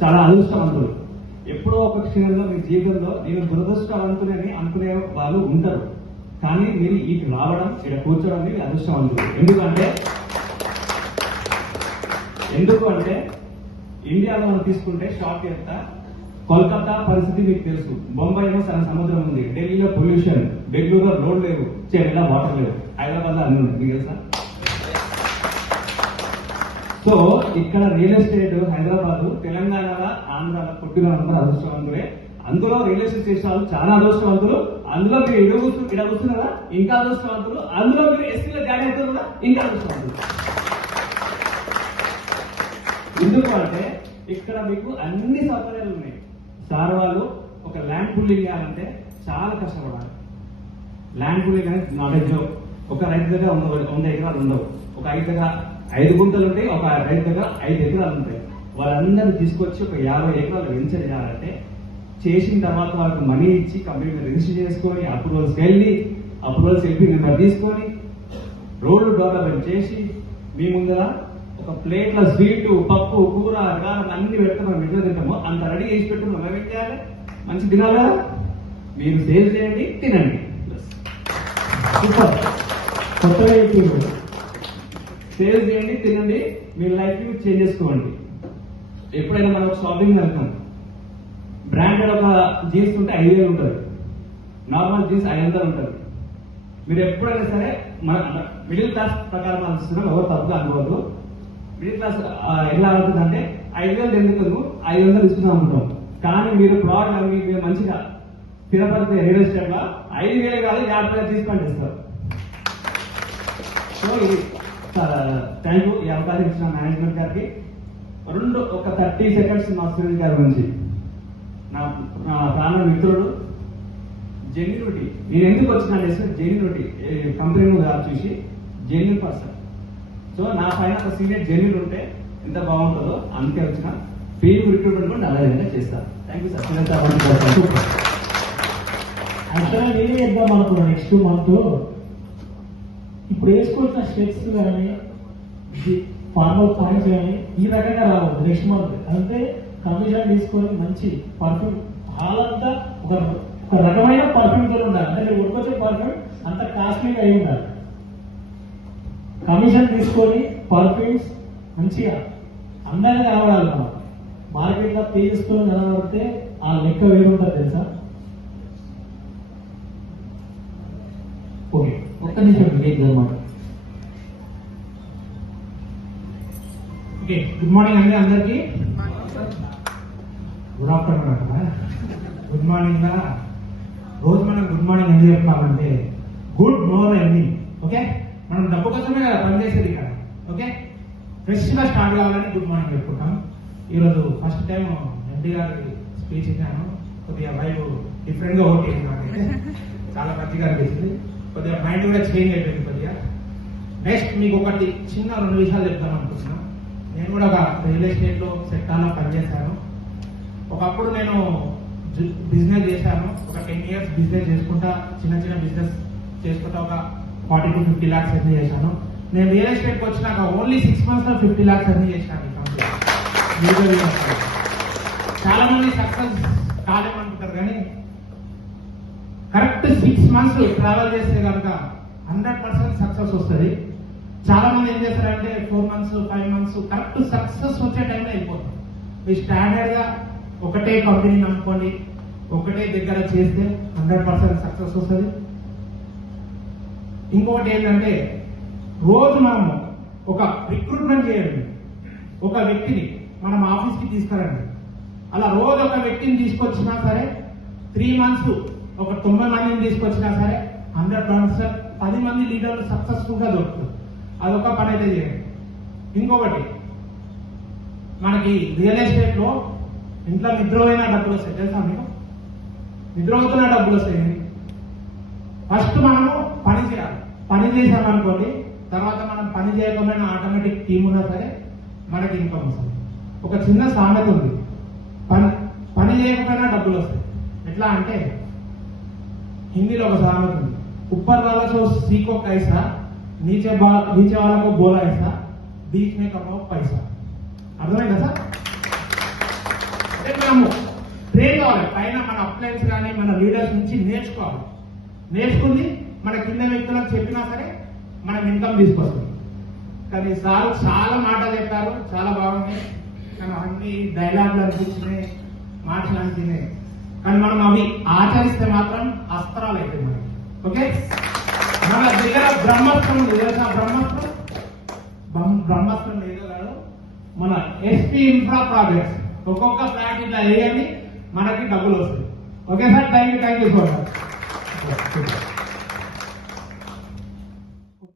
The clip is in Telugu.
చాలా అదృష్టవంతులు. ఎప్పుడో ఒక క్షణంలో మీ జీవితంలో నేను దురదృష్టవంతులని అనుకునే వాళ్ళు ఉంటారు. కానీ మీరు ఇటు రావడం, ఇక్కడ కూర్చోవడం మీరు అదృష్టవంతులు. ఎందుకు అంటే ఇండియాలో మనం తీసుకుంటే షార్ట్ చెప్తా, కోల్కతా పరిస్థితి మీకు తెలుసు, బొంబాయిలో సగం సముద్రం ఉంది, ఢిల్లీలో పొల్యూషన్, బెంగళూరులో రోడ్ లేవు, చెన్నైలో వాటర్ లేవు, హైదరాబాద్ లో అన్ని ఉంది, మీకు తెలుసా? సో ఇక్కడ రియల్ ఎస్టేట్ హైదరాబాద్, తెలంగాణలో, ఆంధ్రాలో పుట్టిన అందరూ అదృష్టవంతులే. అందులో రియల్ ఎస్టేట్ చేసే వాళ్ళు చాలా అదృష్టవంతులు. అందులో మీరు ఇక్కడ కూర్చున్నారా ఇంకా అదృష్టవంతులు. అందులో మీరు ఎస్సీలో జాయిన్ అవుతారు కూడా ఇంకా అదృష్టవంతులు. ఎందుకు అంటే ఇక్కడ మీకు అన్ని సౌకర్యాలు ఉన్నాయి. సార్ వాళ్ళు ఒక ల్యాండ్ పుల్లింగ్ చేయాలంటే చాలా కష్టపడాలి. ల్యాండ్ పుల్లింగ్ అనేది నాలెడ్జ్. ఒక రైతు దగ్గర 100 ఎకరాలు ఉండవు. ఒక 5 గుంటలు ఉంటాయి, ఒక రైతు దగ్గర 5 ఎకరాలు ఉంటాయి. వాళ్ళందరూ తీసుకొచ్చి ఒక 50 ఎకరాలు వెంచర్ చేయాలంటే చేసిన తర్వాత వాళ్ళకి మనీ ఇచ్చి కంపెనీ రిజిస్టర్ చేసుకొని అప్రూవల్స్ వెళ్ళి నెంబర్ తీసుకొని రోడ్లు డెవలప్మెంట్ చేసి మీ ముందర ఒక ప్లేట్ల స్వీటు, పప్పు, కూర, కారం అన్ని పెడితే మనం ఎట్లా తింటామో అంత రెడీ చేసి పెట్టి మనం ఏం చేయాలి? మంచి తినాలా? మీరు సేల్ చేయండి, తినండి. కొత్తగా సేల్ చేయండి, తినండి, మీ లైఫ్ ని చేంజ్ చేసుకోండి. ఎప్పుడైనా మనం షాపింగ్ వెళ్తాం, బ్రాండెడ్ ఒక జీన్స్ ఉంటే 5,000 ఉంటుంది, నార్మల్ జీన్స్ 500 ఉంటుంది. మీరు ఎప్పుడైనా సరే మిడిల్ క్లాస్ ప్రకారం ఆలోచిస్తున్నాం, ఎవరు తప్పుగా అనుకోవద్దు. మిడిల్ క్లాస్ ఎలా అవుతుందంటే 5,000 ఎందుకు 500 ఇస్తున్నాం అనుకుంటాం. కానీ మీరు ప్రోడక్ట్ అవి మీరు మంచిగా స్థిరపడితే రియల్ ఎస్టేట్ లో 5,000 కాదు 50,000 తీసుకొని ఇస్తారు. సో ఇది థ్యాంక్ యూ ఈ అవకాశం ఇచ్చిన మేనేజ్మెంట్ గారికి. ఒక 30 సెకండ్స్ మా సురేష్ గారి గురించి. నా ప్రాణ మిత్రుడు, జెన్యూనిటీ. నేను ఎందుకు వచ్చినా జెన్యూనిటీ కంపెనీ చూసి జెన్యూన్ పర్సన్. సో నా పైన ఒక సీనియర్ జెన్యూన్ ఉంటే ఎంత బాగుంటుందో అందుకే వచ్చిన. ఫీల్డ్ రిక్రూట్మెంట్ కూడా అలా విధంగా చేస్తాను. Thank you sir. యాక్చువల్గా నేనే చేద్దాం అనుకున్నాను నెక్స్ట్ మంత్. ఇప్పుడు వేసుకొచ్చిన స్టెప్స్ కానీ ఫార్మల్ పాయింట్స్ కానీ ఈ రకంగా రావద్దు నెక్స్ట్ మంత్. అంటే కమిషన్ తీసుకొని మంచి పర్ఫ్యూమ్ హాల్ అంతా ఒక రకమైన పర్ఫ్యూమ్ తో ఉండాలి. అంటే మీరు ఉడికొచ్చే పర్ఫ్యూమ్ అంత కాస్ట్లీగా అయి ఉండాలి. కమిషన్ తీసుకొని పర్ఫ్యూమ్స్ మంచిగా అందంగా కనబడాలి. మనం మార్కెట్ లో పే చేసుకొని కనబడితే ఆ లెక్క వేరుంటుంది తెలుసా? ఓకే, ఒక్క నిమిషం అన్నమాట. ఓకే, గుడ్ మార్నింగ్ అండి అందరికి. గుడ్ ఆఫ్టర్నూన్ అంట. గుడ్ మార్నింగ్ లా రోజు మనం గుడ్ మార్నింగ్ ఎందుకు చెప్తామంటే గుడ్ మార్నింగ్. ఓకే, మనం డబ్బు కోసమే కదా పనిచేసేది ఇక్కడ. ఓకే, ఫ్రెష్ గా స్టార్ట్ కావాలని గుడ్ మార్నింగ్ చెప్పుకుంటాం. ఈరోజు ఫస్ట్ టైం ఎండి గారికి స్పీచ్ ఇచ్చాను. కొద్దిగా వైబ్ డిఫరెంట్ గా ఓకే, చాలా మంచిగా అనిపిస్తుంది. కొద్దిగా మైండ్ కూడా చేంజ్ అయిపోయింది కొద్దిగా. నెక్స్ట్ మీకు ఒకటి చిన్న 2 విషయాలు చెప్తాను అనుకుంటున్నాను. నేను కూడా ఒక రియల్ ఎస్టేట్ లో సెక్టార్లో పనిచేశాను. ఒకప్పుడు నేను బిజినెస్ చేశాను. ఒక 10 years బిజినెస్ చేసుకుంటా, చిన్న బిజినెస్ చేసుకుంటా ఒక 40 to 50 lakhs ఎర్న్ చేశాను. నేను రియల్ ఎస్టేట్కి వచ్చినాక ఓన్లీ 6 months లో 50 lakhs ఎర్న్ చేశాను. చాలా మంది సక్సెస్ కాలేమనుకుంటారు, కానీ కరెక్ట్ 6 months ట్రావెల్ చేస్తే కనుక 100% సక్సెస్ వస్తుంది. చాలా మంది ఏం చేస్తారంటే 4 months 5 months కరెక్ట్ సక్సెస్ వచ్చే టైంలో అయిపోతుంది. మీరు స్టాండర్డ్ గా ఒకటే కంపెనీ నమ్ముకోండి, ఒకటే దగ్గర చేస్తే 100% సక్సెస్ వస్తుంది. ఇంకొకటి ఏంటంటే రోజు మనము ఒక రిక్రూట్మెంట్ చేయండి. ఒక వ్యక్తిని మనం ఆఫీస్కి తీసుకురండి. అలా రోజు ఒక వ్యక్తిని తీసుకొచ్చినా సరే 3 months ఒక 90 మందిని తీసుకొచ్చినా సరే 100% 10 మంది లీడర్లు సక్సెస్ఫుల్ గా దొరుకుతుంది. అదొక పని అయితే చేయండి. ఇంకొకటి, మనకి రియల్ ఎస్టేట్ లో ఇంట్లో నిద్రపోయినా డబ్బులు వస్తాయి తెలుసా మీకు? నిద్రపోతున్న డబ్బులు వస్తాయి. ఫస్ట్ మనము పని చేయాలి. పని చేసామనుకోండి, తర్వాత మనం పని చేయకపోయినా ఆటోమేటిక్ టీమ్ ఉన్నా సరే మనకి ఇన్కమ్ వస్తుంది. ఒక చిన్న సామెత ఉంది, పని చేయకపోయినా డబ్బులు వస్తాయి. ఎట్లా అంటే హిందీలో ఒక సామెత ఉంది, ऊपर वाला जो सीखो कैसा, नीचे वाला को बोला ऐसा, बीच में कमाओ पैसा. అర్థమైందా సార్? మనము ట్రైన్ కావాలి. పైన మన అప్లయన్స్ కానీ మన లీడర్స్ నుంచి నేర్చుకోవాలి. నేర్చుకుంది మన కింద వ్యక్తులకు చెప్పినా సరే మనం ఇన్కమ్ తీసుకొస్తుంది. కానీ సార్ చాలా మాటలు చెప్పారు, చాలా బాగున్నాయి. కానీ అన్ని డైలాగులు అనిపించినాయి, మాటలు అనిపించినాయి. కానీ మనం అవి ఆచరిస్తే మాత్రం అస్త్రాలు అయితే మనకి. ఓకే, మన దగ్గర బ్రహ్మాస్త్రం ఉంది తెలుసా? బ్రహ్మాస్త్రం ఏదో కాదు, మన ఎస్పీ ఇన్ఫ్రా ప్రాజెక్ట్స్. ఒక్కొక్క ఫ్లాట్ ఇట్లా వేయండి, మనకి డబ్బులు వస్తాయి. Okay sir, thank you so much.